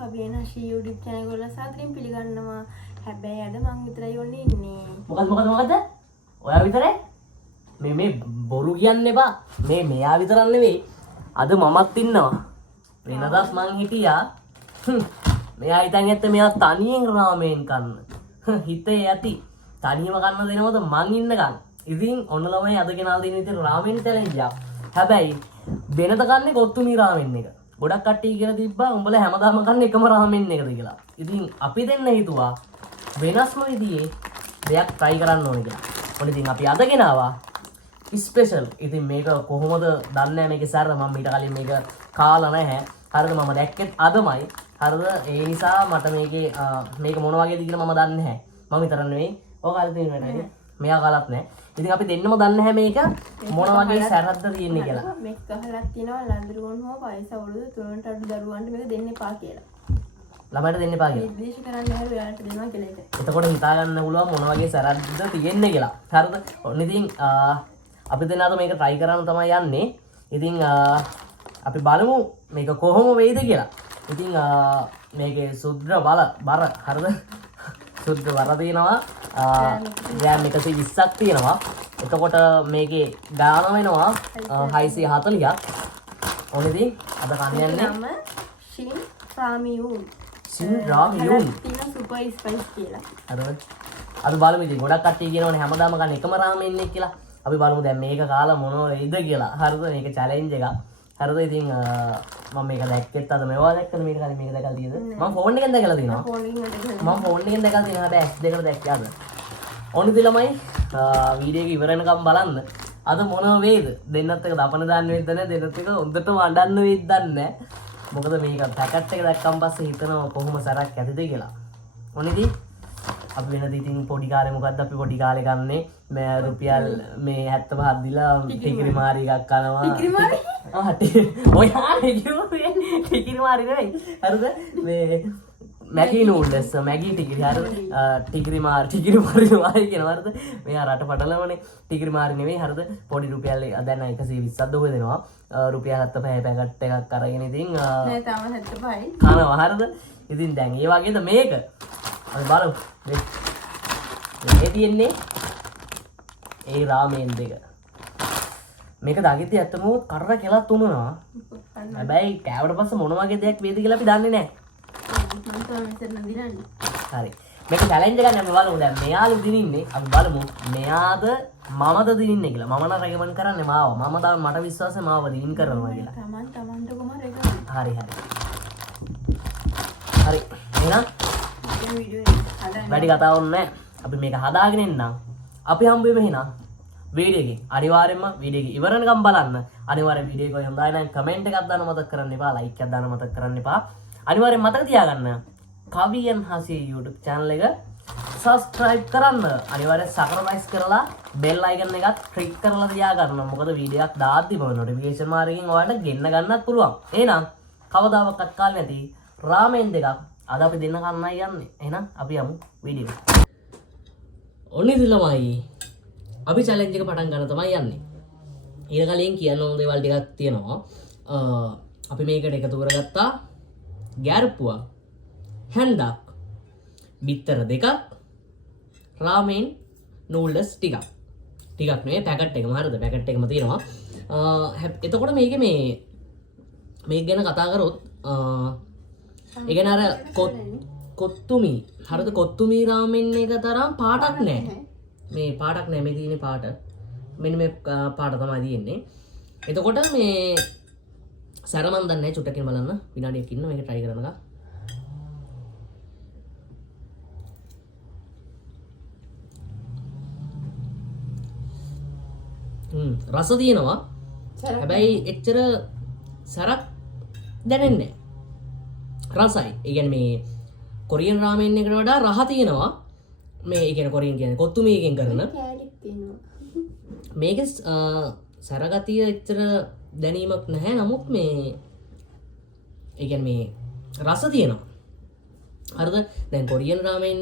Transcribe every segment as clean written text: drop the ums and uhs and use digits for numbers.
කවියනශී YouTube channel වල සාදරයෙන් පිළිගන්නවා. හැබැයි අද මං විතරයි ඔන්නේ ඉන්නේ. මොකද? ඔයා විතරයි? මේ බොරු කියන්න එපා. මෙයා විතරක් නෙවෙයි. අද මමත් ඉන්නවා. වෙනදස් මං හිටියා. මෙයා හිතන් ඇත්ත මෙයා තනියෙන් රාමයෙන් කන්න. හිතේ ඇති. තනියම කන්න දෙනවද මං ඉන්නකන්. ඉතින් ඔන්න ළමයි අද ගෙනාලා දෙන විදිහට රාමෙන් චැලෙන්ජ් එකක්. හැබැයි වෙනද කන්නේ කොත්තුමි රාමෙන් එක. ගොඩක් කට්ටිය කියලා තිබ්බා උඹලා හැමදාම කන්නේ එකම රාමෙන් එකද කියලා. ඉතින් අපි දෙන්න හිතුවා වෙනස්ම විදිහේ දෙයක් try කරන්න ඕනේ කියලා. ඔන්න ඉතින් අපි අද ගෙනාවා ස්පෙෂල්. ඉතින් මේක කොහොමද දන්නේ නැහැ මේකේ සැර මම ඊට කලින් මේක කාලා නැහැ. හරිද මම දැක්කෙත් අදමයි. හරිද ඒ නිසා මට මේක මොන වගේද කියලා මම දන්නේ නැහැ. මම විතර නෙවෙයි. ඔය කාලේ තියෙන වැඩයි. මෙයා කාලත් නැහැ. ඉතින් අපි දෙන්නම දන්නේ නැහැ මේක මොන වගේ සැරක්ද තියෙන්නේ කියලා. මේක ගහලා තියෙනවා ලන්දරුවන් හෝ වයස අවුරුදු 3ට අඩු දරුවන්ට මේක දෙන්න එපා කියලා. ළමයට දෙන්න එපා කියලා. නිර්දේශ කරන්න බැහැ ඔයාලට දෙනවා කියලා ඒක. එතකොට හිතා ගන්න පුළුවන් මොන වගේ සැරක්ද තියෙන්නේ කියලා. හරිද? ඔන්න ඉතින් අපි දෙන්න අද මේක try කරන්න තමයි යන්නේ. ඉතින් අපි බලමු මේක කොහොම වෙයිද කියලා. ඉතින් මේකේ සුද්‍ර බර හරිද? සුද්‍ර බර තියෙනවා. ග්‍රෑම් 120ක් තියෙනවා. එතකොට මේකේ ගාන වෙනවා 640ක්. ඔන්න ඉතින් අද කන්න යන්නේ නම ෂින් රාමියුන්. ෂින් රාමියුන්. තියෙන සුපර් ස්පයිස් කියලා. හරිද? අද බලමු ඉතින් ගොඩක් කට්ටිය කියනවනේ හැමදාම ගන්න එකම රාමෙන් ඉන්නේ කියලා. අපි බලමු දැන් මේක කාලා මොනව වෙයිද කියලා. හරිද? මේක චැලෙන්ජ් එකක්. හරිද? ඉතින් මම මේක දැක්කෙත් අද මේවා දැක්කද මේක කලින් මේක දැකලා තියෙද? මම ෆෝන් එකෙන් දැකලා තියෙනවා. මම ෆෝන් එකෙන් දැකලා තියෙනවා. හැබැයි S2 දැක්කේ අද. ඔන්න ඉතින් ළමයි වීඩියෝ එක ඉවර වෙනකම් බලන්න. අද මොනව වෙයිද? දෙන්නත් එක දපන දාන්න වෙයිද නැද්ද? දෙන්නත් එක හොඳට වඩන්න වෙයිද දන්නේ නැහැ. මොකද මේක පැකට් එක දැක්කම පස්සේ හිතනවා කොහොම සරක් ඇතිද කියලා. ඔන්න ඉතින් අපි වෙනද ඉතින් පොඩි කාලේ මොකද්ද අපි පොඩි කාලේ ගන්නේ මේ රුපියල් මේ 75ක් දීලා ටිකිරි මාරි එකක් කනවා. ටිකිරි මාරි? ඔය ටිකිරි මාරි නෙවෙයි. හරිද? මේ මැගී නූඩ්ල්ස් මැගී ටිකිරි හරිද? ටිකිරි මාරි වායි කියනවා හරිද? මෙයා රට පටලවනේ ටිකිරි මාරි නෙවෙයි හරිද? පොඩි රුපියල් දැන් 120ක් දොහ දෙනවා. රුපියල් 75 පැකට් එකක් අරගෙන ඉතින් නෑ තාම 75යි. කනවා හරිද? ඉතින් දැන් ඒ වගේද මේක? අපි බලමු. මේ තියෙන්නේ ඒ රාමෙන් දෙක. මේක දාගෙද්දි ඇත්තම කරර කියලා තුනනවා. හැබැයි කෑවට පස්සේ මොන වගේ දෙයක් වේද කියලා අපි දන්නේ නැහැ. මම තමයි මෙතන දිනන්නේ. හරි. මේක චැලෙන්ජ් එකක් නේ අපි බලමු. දැන් මෙයාලු දිනින්නේ. අපි බලමු මෙයාද මමද දිනින්නේ කියලා. මම නම් රෙකමන්ඩ් කරන්නේ මාව. මම තමයි මට විශ්වාසයි මාව දිනින් කරනවා කියලා. තමන්ට කොහොම රෙකමන්ඩ්. හරි. එහෙනම් වැඩි කතා ඕනේ නැහැ. අපි මේක හදාගෙන ඉන්නම්. අපි හම්බෙමු එහෙනම් වීඩියෝ එකේ. අනිවාර්යෙන්ම වීඩියෝ එක ඉවර වෙනකම් බලන්න. අනිවාර්යෙන් වීඩියෝ එක හොඳයි නම් කමෙන්ට් එකක් දාන්න මතක කරන්න එපා. ලයික් එකක් දාන්න මතක කරන්න එපා. අනිවාර්යෙන් මතක තියාගන්න. කවියන් හසිය YouTube channel එක subscribe කරන්න. අනිවාර්යෙන් subscribe කරලා bell icon එකත් click කරලා තියාගන්න. මොකද වීඩියෝ එකක් දාද්දිම notification මාර්ගයෙන් ඔයාලට ගෙන්න ගන්නත් පුළුවන්. එහෙනම් කවදාවත් කාලේ නැති රාමෙන් දෙකක් අද අපි දෙන්න කන්නයි යන්නේ. එහෙනම් අපි යමු වීඩියෝ එකට. ඔන්න ඉතින් ළමයි අපි challenge එක පටන් ගන්න තමයි යන්නේ. ඊට කලින් කියන්න ඕන දේවල් ටිකක් තියෙනවා. අපි මේකට එකතු කරගත්තා ගැරප්පුවක්, හැන්දක්, බිත්තර දෙකක්, රාමෙන් නූඩ්ල්ස් ටිකක්. ටිකක් නෙවෙයි පැකට් එකම හරිද? පැකට් එකම තියෙනවා. එතකොට මේක ගැන කතා කරොත් ඒ කියන්නේ අර කොත්තුමි හරිද? කොත්තුමි රාමෙන් එක තරම් පාටක් නැහැ. මේ පාටක් නැහැ මේ තියෙන්නේ පාට. මෙන්න මේ පාට තමයි තියෙන්නේ. එතකොට මේ සැර මන් දන්නේ නැහැ චුට්ටකින් බලන්න. විනාඩියක් ඉන්න මේක try කරනකම්. රස තියෙනවා. හැබැයි එච්චර සරක් දැනෙන්නේ නැහැ. රසයි. ඒ කියන්නේ මේ කොරියන් රාමෙන් එකට වඩා රහ තියෙනවා. මේ ඒ කියන්නේ කොරියන් කියන්නේ කොත්තුමි එකෙන් කරන. කැලික් තියෙනවා. මේකේ සරගතිය එච්චර දැනීමක් නැහැ. නමුත් මේ ඒ කියන්නේ මේ රස තියෙනවා. හරිද? දැන් කොරියන් රාමෙන්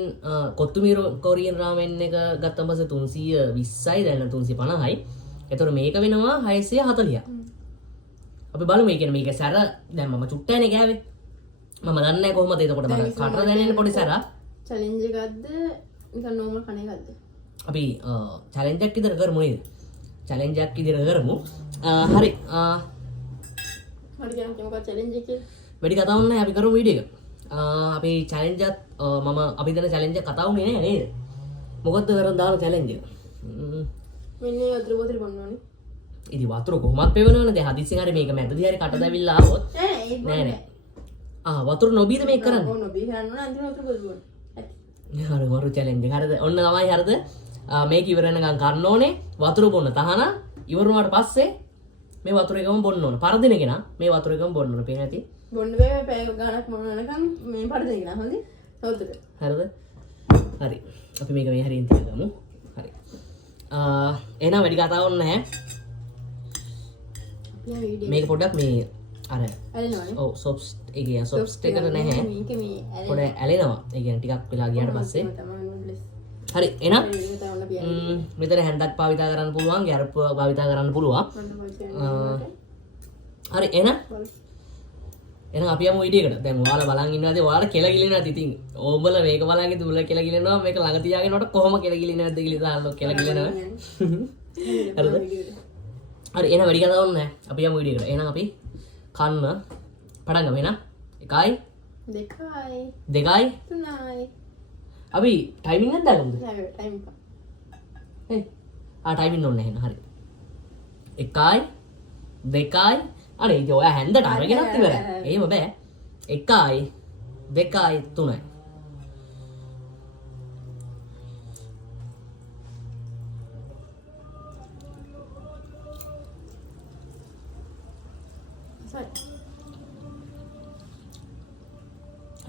කොත්තුමි කොරියන් රාමෙන් එක ගත්තම පස්සේ 320යි දැන් 350යි. එතකොට මේක වෙනවා 640ක්. අපි බලමු. ඒ කියන්නේ මේක සැර දැන් මම චුට්ටයිනේ ගෑවේ. මම දන්නේ නැහැ කොහොමද එතකොට මට කටර දැනෙන්නේ පොඩි සැරා. චැලෙන්ජ් එකක්ද නිකන් නෝමල් කණ එකක්ද? අපි චැලෙන්ජ් එකක් විතර කරමු නේද? චැලෙන්ජ් එකක් විතර කරමු. හරි. මට කියන්න මොකක්ද චැලෙන්ජ් එක කියලා? වැඩි කතාවක් නැහැ අපි කරමු වීඩියෝ එක. අපි චැලෙන්ජ් එකත් මම අපි දෙන චැලෙන්ජ් එක කතා වුණේ නෑ නේද? මොකද්ද කරන් දාන චැලෙන්ජ් එක? මෙන්න වතුර බෝතල් බොන්න ඕනේ. ඉතින් වතුර කොහොමත් පෙවනවනේ. දැන් හදිස්සියෙන් හරි මේක මැදදී හරි කට දැවිල්ලා ආවොත් නෑ නෑ. වතුර නොබීද මේක කරන්නේ? ඔව් නොබී කරන්න ඕන අන්තිම වතුර බෝතල් බොන්න. ඇති. හරි මරු චැලෙන්ජ් එක. හරිද? ඔන්න තමයි හරිද? මේක ඉවර වෙනකන් ගන්න ඕනේ. වතුර බොන්න තහනම් ඉවර වුණාට පස්සේ මේ වතුර එකම බොන්න ඕන. පරදින කෙනා මේ වතුර එකම බොන්න ඕන. පේන ඇති? බොන්න බෑ පැය ගානක් මොන වෙනකන් මේ පරදින කෙනා හොඳයි. හොඳද? හරිද? හරි. අපි මේක මේ හරියෙන් තියගමු. හරි. එහෙනම් වැඩි කතාවක් නැහැ. මේක පොඩ්ඩක් මේ අර ඇලෙනවනේ. ඔව් සොප්ස් එකේ සොප්ස් එකට නැහැ. මේක මේ පොඩ ඇලෙනවා. ඒ කියන්නේ ටිකක් වෙලා ගියාට පස්සේ. හරි. එහෙනම් මෙතන හැන්ඩක් භාවිතා කරන්න පුළුවන්, ගැරප් භාවිතා කරන්න පුළුවන්. හරි. එහෙනම් අපි යමු වීඩියෝ එකට. දැන් ඔයාලා බලන් ඉන්නවාද? ඔයාලා කෙල ගිලින නැති ඉතින්. ඕඹල මේක බලන්නේ දුල කෙල ගිලිනවා. මේක ළඟ තියාගෙනකොට කොහොම කෙල ගිලින්නේ නැද්ද කියලා දාන්න කෙල ගිලිනවා. හරිද? හරි. එහෙනම් වැඩි කතාවක් නැහැ. අපි යමු වීඩියෝ එකට. එහෙනම් අපි කන්න පටන් ගමු. එහෙනම් 1යි 2යි 2යි 3යි. අපි ටයිමින් එකක් දාගමුද? නෑ ටයිම් එක. ටයිමින් ඕනේ එහෙනම්. හරි. 1යි 2යි අනේ ඉතින් ඔයා හැන්දට අරගෙනත් ඉවරයි. එහෙම බෑ. 1යි 2යි 3යි. සර්.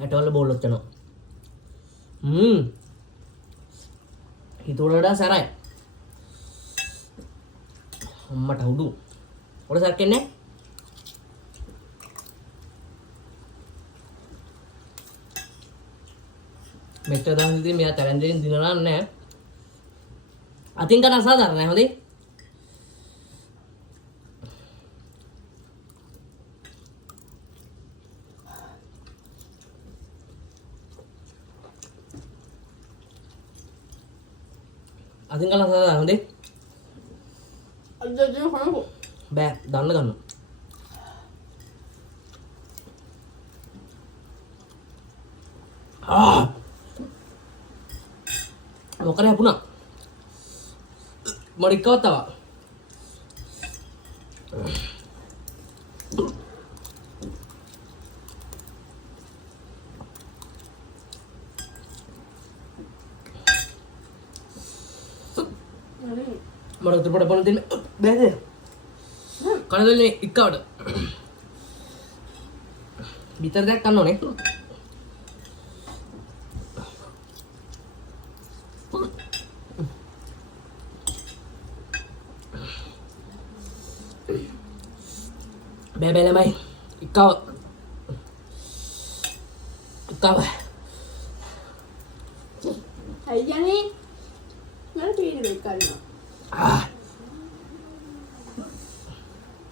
අටවල බෝලොත් යනවා. හිතුවට වඩා සරයි. අම්මට උඩු. ඔඩ සර්කෙන්නේ නැහැ. මෙච්චර දවස් ඉතින් මෙයා ටැලන්ට් එකෙන් දිනලා නැහැ. අතින් කන අසාධාරණයි හොඳේ. අතින් කන අසාධාරණයි හොඳේ. අද හොනකෝ. බෑ දන්න ගන්න. මොකද හැපුණා මරික්කවත් තව මට උතුරු පොඩ පොන දෙන්න බෑද කනදල්නේ ඉක්කවට විතර දෙයක් කන්න ඕනේ බෑ ළමයි ඉක්කව අයියනේ මම පීඩ දෙක් කරනවා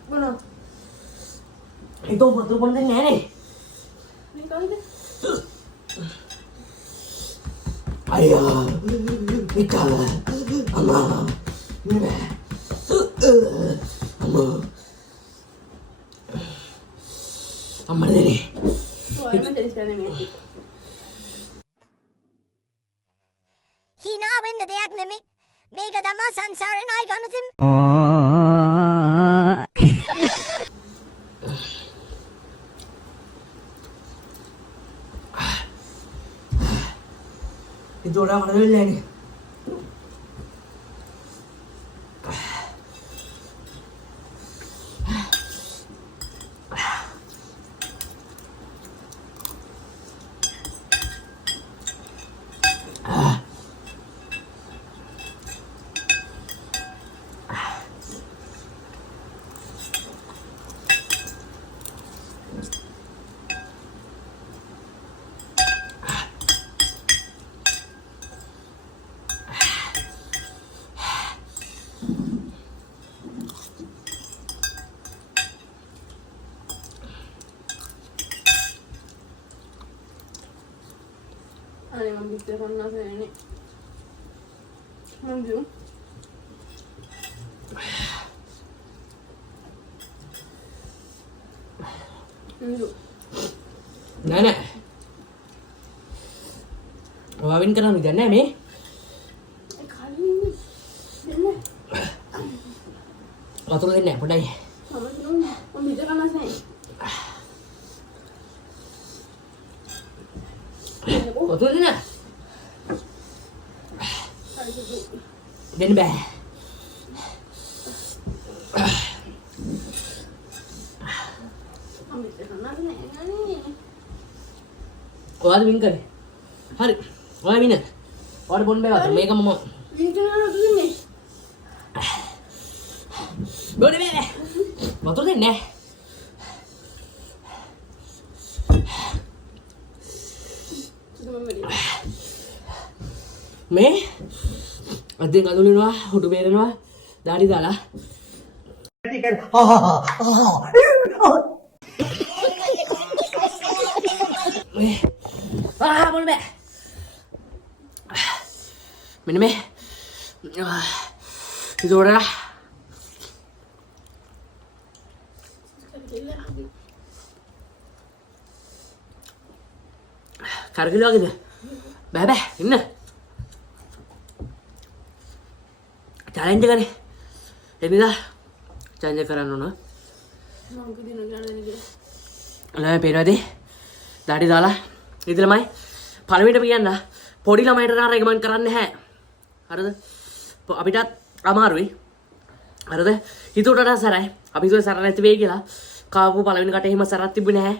මොනවා ඒක උතුරු පොන දෙන්නේ නැහැ නේ මේ කවුද අයියා ඉක්කව අම්මා අම්මා දෙනේ ඔයාලම දෙස් කරන්නේ මේ hina වෙන්න දෙයක් නෙමෙයි මේක තමයි සංසාරේ නායක අනුතින් itu orang mana dulu ni අනේ මම පිටර කන්න ආසනේ. මංජු. නෑ ඔයාවින් කරන්න ගන්න මේ වතුර දෙන්න පොඩයි වතුර දෙන්න බෑ ඔයාද වින් කරේ හරි ඔයා වින ඔයාට බොන්න බෑ වතුර මේක මම වින් කරනවා දුන්නේ බොන්න බෑ වතුර දෙන්නේ මේ අදින් අඳුලිනවා හුඩු බේරෙනවා දාඩි දාලා බොන්න බෑ මෙන්න මේ ඉතෝරලා කරකිලා වගේද බෑ බෑ ඉන්න චැලෙන්ජ් කරේ එනිදා චැලෙන්ජ් කරන්න ඕන මම කිදින ගන්න නෑ පේනවද දාඩි දාලා ඉතලමයි පළවෙනිට කියන්න පොඩි ළමයිට නා රෙකමන්ඩ් කරන්නේ නැහැ හරිද අපිටත් අමාරුයි හරිද හිතුවට සරයි අපි හිතුවේ සර නැති වෙයි කියලා කාපු පළවෙනි කටේ හිම සරක් තිබුණේ නැහැ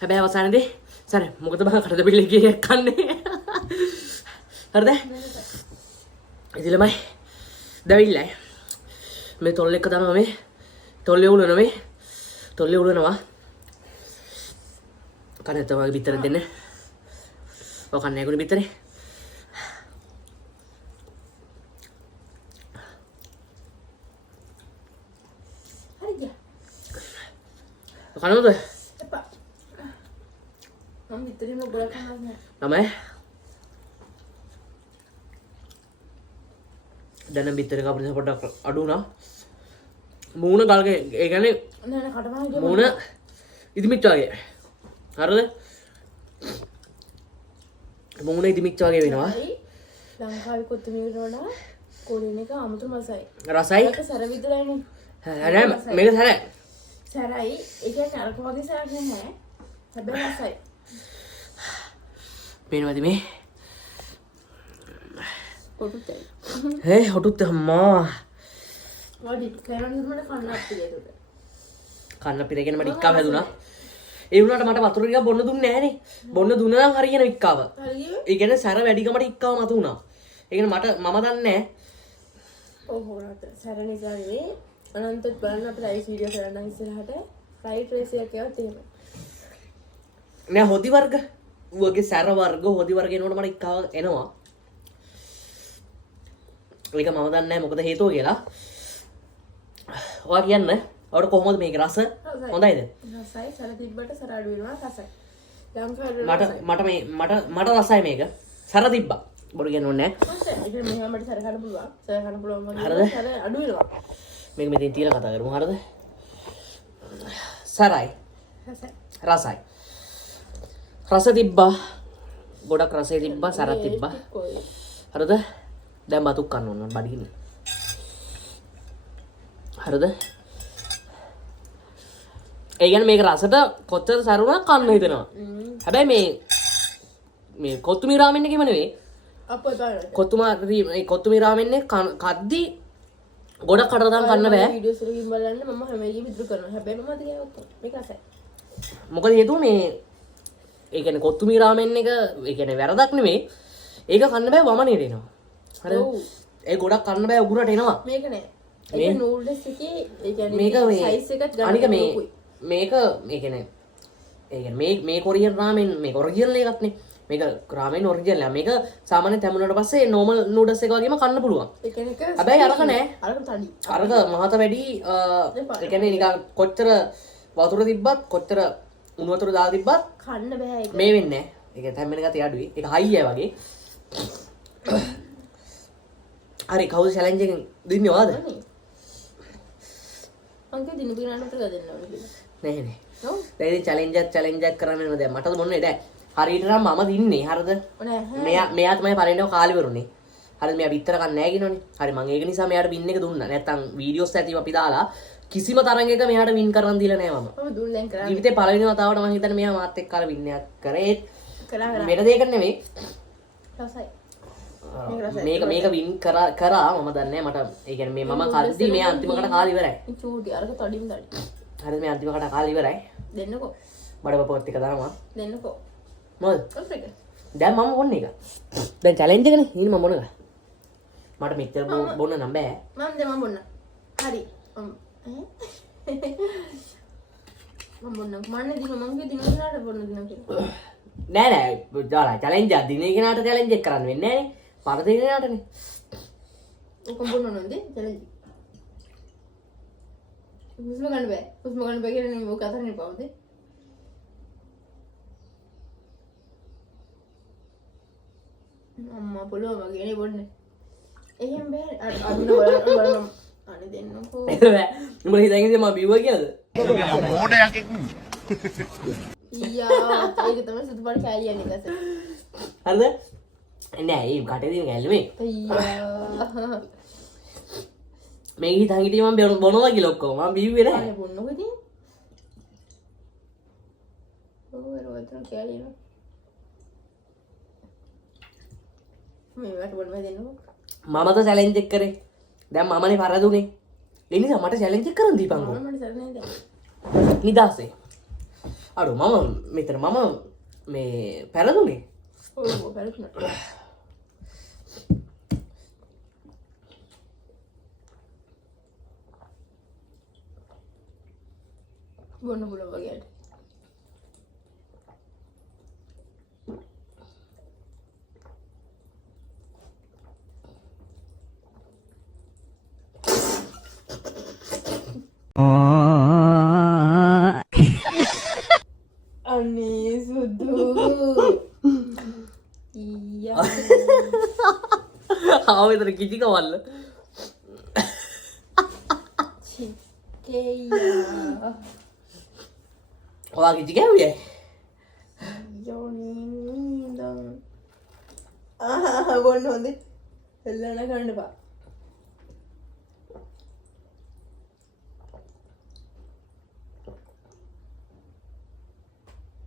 හැබැයි අවසානයේදී සර මොකද බං කටද පිළි ගියේ කන්නේ හරිද ඉතින්මයි දවිල්ලයි මේ තොල් එක දානවා මේ තොල්ලේ උලනවා මේ තොල්ලේ උලනවා කනත් තමයි පිටර දෙන්න ඔය කන්නේ කොනේ පිටරේ හරිද කනෝද එපා මම පිටරේ මොකද කන්නේ තමයි දැන් පිටර කපුරේ පොඩ්ඩක් අඩු වුණා මූණ ගල්ගේ ඒ කියන්නේ නෑ කටපාඩම් මූණ ඉදිමිච්ච වගේ හරිද මූණ ඉදිමිච්ච වගේ වෙනවා ලංකාවේ කොත්තුමීරට වඩා කොරියන් එක අමුතු රසයි ඒක සැර විතරයිනේ නෑ මේක සැරයි සැරයි ඒ කියන්නේ අරක වගේ සැරක් නෑ හැබැයි රසයි පේනවද මේ හොටුත් හොටුත් අම්මා වඩි කරන්නේ මට කන්න අප්පිරියට කන්න අප්පිරිය මට ඉක්කාව හැදුනා ඒ වුණාට මට වතුර ටිකක් බොන්න දුන්නේ නැහනේ බොන්න දුන්නා නම් හරියන ඉක්කාව ඒ කියන්නේ සැර වැඩිකමට ඉක්කාව මත උනා ඒ කියන්නේ මට මම දන්නේ නැහැ ඔව් හොරට සැර නිසා නෙවෙයි අනන්තත් බලන්න අපිට රයිස් වීඩියෝ කරන්න ඉස්සරහට ෆ්‍රයිඩ් රයිස් එකක් ඒවත් එහෙම නෑ හොදි වර්ග ඌගේ සැර වර්ග හොදි වර්ග එනකොට මට ඉක්කාව එනවා ඒක මම දන්නේ නැහැ මොකද හේතුව කියලා ඔයා කියන්න ඔයාලට කොහොමද මේක රස හොඳයිද රසයි සර තිබ්බට සර අඩු වෙනවා රසයි මට රසයි මේක සර තිබ්බා බොරු කියන්න ඕනේ නැහැ ඒක මෙහෙම මට සර ගන්න පුළුවන් සර ගන්න පුළුවන් මම සර අඩු වෙනවා මේක මෙතෙන් තියලා කතා කරමු හරිද සරයි රසයි රස තිබ්බා ගොඩක් රසය තිබ්බා සර තිබ්බා හරිද දැන් බතුක් කන්න ඕන බඩගිනි හරිද ඒ කියන්නේ මේක රසට කොච්චර සරුණා කන්න හිතෙනවා හැබැයි මේ කොත්තුමී රාමෙන් එකේම නෙවෙයි කොත්තුමී රාමෙන් එක කද්දි ගොඩක් කඩදාම් කන්න බෑ වීඩියෝස් වලින් බලන්න මම හැම එකෙම විතර කරනවා හැබැයි මම අද මේක රසයි මොකද හේතුව මේ ඒ කියන්නේ කොත්තුමී රාමෙන් එක ඒ කියන්නේ වැරදක් නෙවෙයි ඒක කන්න බෑ වමනේ දෙනවා හරිද ඒ ගොඩක් කන්න බෑ උගුරට එනවා මේක නෑ ඒක නූඩල්ස් එකේ ඒ කියන්නේ මේක සයිස් එකත් ගන්න අනික මේක ඒ කියන්නේ මේ කොරියන් රාමෙන් මේක ඔරිජිනල් එකක් නේ මේක රාමෙන් ඔරිජිනල් එක මේක සාමාන්‍යයෙන් තැමුනට පස්සේ නෝමල් නූඩල්ස් එක වගේම කන්න පුළුවන් හැබැයි අරක නෑ අරක තඩි අරක මහත වැඩි ඒ කියන්නේ නිකන් කොච්චර වතුර තිබ්බත් කොච්චර උණු වතුර දාලා තිබ්බත් කන්න බෑ ඒක මේ වෙන්නේ ඒක තැම්බෙන ගතිය අඩුයි. ඒක හයිය වගේ. හරි කවුද චැලෙන්ජ් එකෙන් දින්නේ වාද? අංකේ දිනු පිනාට උතර දෙන්න ඕනේ කියලා. නෑ නෑ. දැන් ඉතින් චැලෙන්ජ් එකක් කරන්න වෙනවා දැන් මටද මොන්නේ දැන්. හරියට නම් මම දින්නේ හරිද? මෙයා තමයි පරිණව කාලිවරුනේ. හරිද මෙයා විතර කන්නේ නැහැ කියනෝනේ. හරි මම ඒක නිසා මෙයාට වින් එක දුන්නා. නැත්තම් වීඩියෝස් ඇතිව අපි දාලා කිසිම තරංගයක මෙයාට වින් කරන් දීලා නැහැ මම. ඔව් දුන්නෙන් කරා. ජීවිතේ පළවෙනි වතාවට මම හිතන්නේ මෙයා මාත් එක්ක කාලා වින් එකක් කරේ. කරා. මෙන්න දෙයක නෙමෙයි. රසයි. මේක වින් කරා මම දන්නේ මට ඒ කියන්නේ මේ මම කල්දී මේ අන්තිමකට කාලා ඉවරයි. චූටි අරක තඩින් තඩි. හරිද මේ අන්තිමකට කාලා ඉවරයි. දෙන්නකෝ. බඩ පොත් ටික දානවා. දෙන්නකෝ. මොකද? ඔෆ්රික. දැන් මම බොන්නේ එක. දැන් චැලෙන්ජ් එකනේ. ඊන මම බොනවා. මට මෙච්චර බොන්න නම් බෑ. මම දෙමන් බොන්න. හරි. මම බොන්න. මන්නේ දින මම දින උනාට බොන්න දින කියලා. නෑ නෑ දාලා චැලෙන්ජ් එක දිනේ කෙනාට චැලෙන්ජ් එක කරන්න වෙන්නේ නෑනේ. පරදින කෙනාටනේ. ඔක බොන්න නෝන්ද? චැලෙන්ජ්. හුස්ම ගන්න බෑ. හුස්ම ගන්න බෑ කියලා නේ මොකක් අතරින් පාවද? අම්මා පුළුවන් වගේ නේ බොන්නේ. එහෙම බෑ. අන්න බලන්න අනේ දෙන්නකෝ. උඹ හිතන්නේ මම බිව්වා කියලාද? මොඩයක් එක්ක ඊයා ඒක තමයි සුදුපාට කෑලියන්නේ දැස. හරිද? නෑ ඒ කටේ තියෙන ගැල්ලමේ. අයියා. මේ හිතන් හිටියේ මම බොනවා කියලා ඔක්කොම. මම බිව්වේ නෑ. අනේ බොන්නකෝ ඉතින්. ඔව් රෝතන කෑලියන. මේ වට බොන්න දෙන්නකෝ. මමද චැලෙන්ජ් එක කරේ. දැන් මමනේ පරදුනේ. ඒ නිසා මට චැලෙන්ජ් එක කරන් දීපන්කෝ. මට සර නේද? නිදාසේ. අර මම මෙතන මම මේ පෙරදුනේ. ඔව් පෙරදුනා. බොන්න පුළුවන් වගේ. අනේ සුදු ඊයා ආවෙතර කිචි කවල්ල. චිකේයා ඔයා කිචි කෑවේ? යෝනින්දන් බොන්න හොඳේ. එල්ලන ගන්න බා.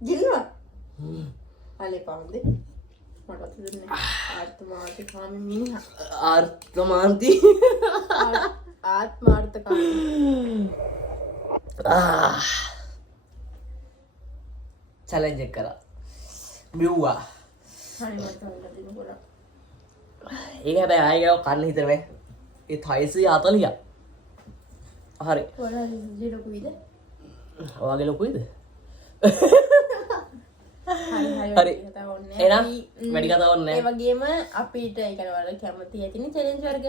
ගිල්ලවා අලේ පාවුදේ මට දුන්නේ ආත්මාර්ථ කාමී මිනිහා ආර්ථමාන්ති ආත්මාර්ථ කාමී චැලෙන්ජ් එක කරා බිව්වා. හරි මට හොයලා දෙන්න පොරා. ඒක හැබැයි ආයෙ ගාව කන්න හිතර බෑ. ඒ 640. හරි. පොරා ජීලොකු විද? ඔයාගේ ලොකුයිද? හරි එහෙනම් වැඩි කතාවක් නැහැ. ඒ වගේම අපිට ඒ කියන්නේ වල කැමති ඇතිනේ චැලෙන්ජ් වර්ග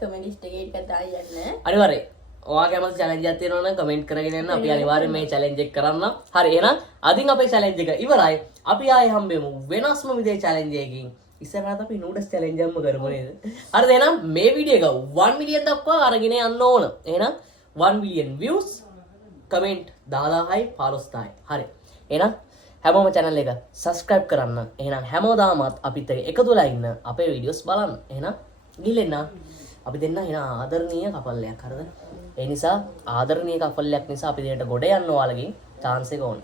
කමෙන්ට් ලිස්ට් එකේ එකක් දාන්න. අනිවාර්යයෙන්. ඔයාගේ කැමති චැලෙන්ජ් එකක් තියෙනවා නම් කමෙන්ට් කරගෙන යන්න. අපි අනිවාර්යයෙන් මේ චැලෙන්ජ් එක කරන්න. හරි එහෙනම් අදින් අපේ චැලෙන්ජ් එක ඉවරයි. අපි ආයෙ හම්බෙමු වෙනස්ම විදිහේ චැලෙන්ජ් එකකින්. ඉස්සරහට අපි නූඩල්ස් චැලෙන්ජ් එකක්ම කරමු නේද? හරිද? එහෙනම් මේ වීඩියෝ එක 1 මිලියන් දක්වා අරගෙන යන්න ඕන. එහෙනම් 1 මිලියන් views කමෙන්ට් 10000යි 15000යි. හරි. එහෙනම් හැමෝම channel එක subscribe කරන්න. එහෙනම් හැමෝදාමත් අපිත් එක්ක එකතුලා ඉන්න අපේ videos බලන්න. එහෙනම් ගිහින් අපි දෙන්න එහෙනම් ආදරණීය කපල්ලයක් හරිද? ඒ නිසා ආදරණීය කපල්ලයක් නිසා අපි දෙන්නට ගොඩ යන්න ඔයාලගෙන් chance එක ඕන.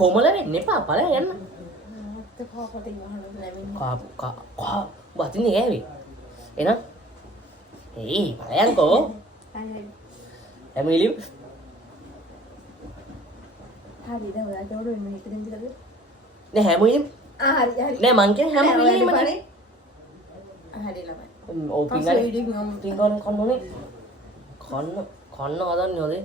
කොමල වෙන්න එපා ඵලයන් යන්න. බතින්නේ ගෑවේ. එහෙනම් ඒ ඵලයන්කෝ. හැමිලිම් හරි දැන් ඔයාලට උඩ වෙන එක දෙන්න තියලාද? නෑ හැමිලිම් හරි හරි. නෑ මං කියන්නේ හැමිලිම් හරි ළමයි. ඔව් පිංගල් පස්සේ වීඩියෝ එකකින් පිංගල් කන්නෝනේ කන්න හදන්නේ හොදේ.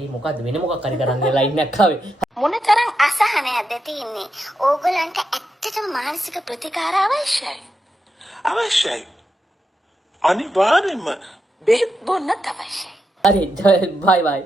ඒ මොකද්ද වෙන මොකක් හරි කරන්නේ ලයින් එකක් ආවේ. මොනතරම් අසහනයක්ද තියෙන්නේ. ඕගොල්ලන්ට ඇත්තටම මානසික ප්‍රතිකාර අවශ්‍යයි. අවශ්‍යයි. අනිවාර්යෙන්ම බෙහෙත් බොන්නත් අවශ්‍යයි. හරි බයි බයි